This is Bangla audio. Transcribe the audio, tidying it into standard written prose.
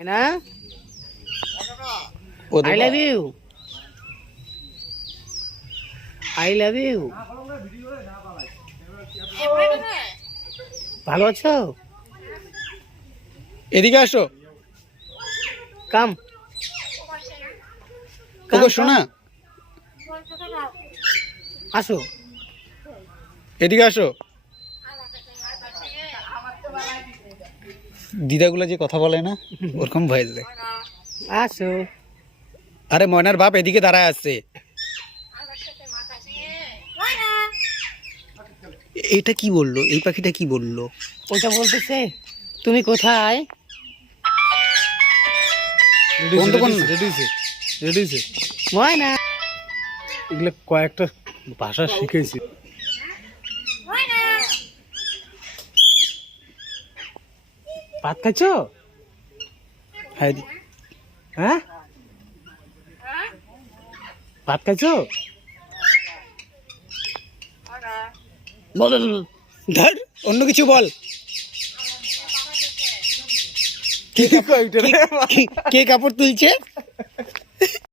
না I love you I love you ভালো আছো? এদিকে আসো। কাম ওগো শোনা, আসো। এদিকে আসো। দিদাগুলো যে কথা বলে না ওরকম ভয়েস দেয়। আসো। আরে ময়নার বাপ এদিকে দাঁড়ায় আছে। এটা কি বললো? এই পাখিটা কি বললো? ওটা বলতেছে তুমি কোথায়? বন্ধ কর না। ময়না এগুলো কয়েকটা ভাষা শিখেছি। ভাত খাচ্ছো? হ্যাঁ হ্যাঁ ভাত খাচ্ছো? বল ধর অন্য কিছু বল। কে কাপড় তুলছে?